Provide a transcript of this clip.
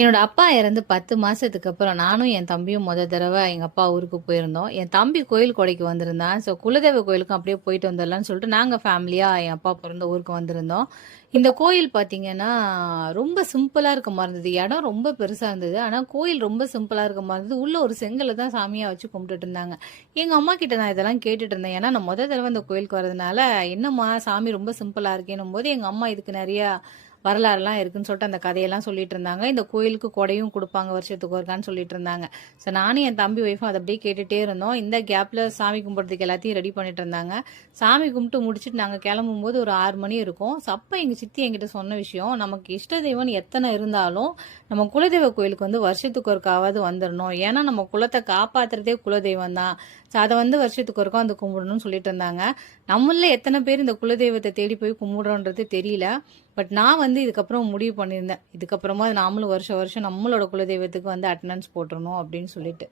என்னோட அப்பா இறந்து 10 மாசத்துக்கு அப்புறம் நானும் என் தம்பியும் தடவை எங்க அப்பா ஊருக்கு போயிருந்தோம். என் தம்பி கோயில் கொடைக்கு வந்திருந்தான். ஸோ குலதெய்வ கோயிலுக்கும் அப்படியே போயிட்டு வந்துடலாம்னு சொல்லிட்டு நாங்க ஃபேமிலியா என் அப்பா பிறந்த ஊருக்கு வந்திருந்தோம். இந்த கோயில் பார்த்தீங்கன்னா ரொம்ப சிம்பிளா இருக்க மாதிரி இருந்தது. இடம் ரொம்ப பெருசா இருந்தது. ஆனா கோயில் ரொம்ப சிம்பிளா இருக்க மாதிரி இருந்தது. உள்ள ஒரு செங்கலை தான் சாமியா வச்சு கும்பிட்டுட்டு இருந்தாங்க. எங்க அம்மா கிட்ட நான் இதெல்லாம் கேட்டுட்டு இருந்தேன். ஏன்னா நான் தடவை இந்த கோயிலுக்கு வரதுனால என்னம்மா சாமி ரொம்ப சிம்பிளா இருக்கேன்னும் போது எங்க அம்மா இதுக்கு நிறைய வரலாறுலாம் இருக்குன்னு சொல்லிட்டு அந்த கதையெல்லாம் சொல்லிட்டு இருந்தாங்க. இந்த கோயிலுக்கு கொடையும் கொடுப்பாங்க வருஷத்துக்கு ஒருக்கான்னு சொல்லிட்டு இருந்தாங்க. ஸோ நானும் என் தம்பி ஒய்ஃபும் அதை அப்படியே கேட்டுட்டே இருந்தோம். இந்த கேப்ல சாமி கும்பிட்றதுக்கு எல்லாத்தையும் ரெடி பண்ணிட்டு இருந்தாங்க. சாமி கும்பிட்டு முடிச்சுட்டு நாங்கள் கிளம்பும்போது ஒரு 6 மணி இருக்கும். ஸோ அப்போ எங்கள் சித்தி என்கிட்ட சொன்ன விஷயம், நமக்கு இஷ்ட தெய்வம் எத்தனை இருந்தாலும் நம்ம குலதெய்வ கோயிலுக்கு வருஷத்துக்கு ஒருக்காவது வந்துடணும். ஏன்னா நம்ம குலத்தை காப்பாத்துறதே குலதெய்வம் தான். ஸோ அதை வருஷத்துக்கு ஒருக்கா கும்பிடணும்னு சொல்லிட்டு இருந்தாங்க. நம்மள எத்தனை பேர் இந்த குலதெய்வத்தை தேடி போய் கும்பிடுறோன்றது தெரியல. பட் நான் இதுக்கப்புறம் முடிவு பண்ணியிருந்தேன். இதுக்கப்புறமா நாமளும் வருஷம் வருஷம் நம்மளோட குலதெய்வத்துக்கு அட்டெண்டன்ஸ் போட்டுறணும் அப்படின்னு சொல்லிட்டு.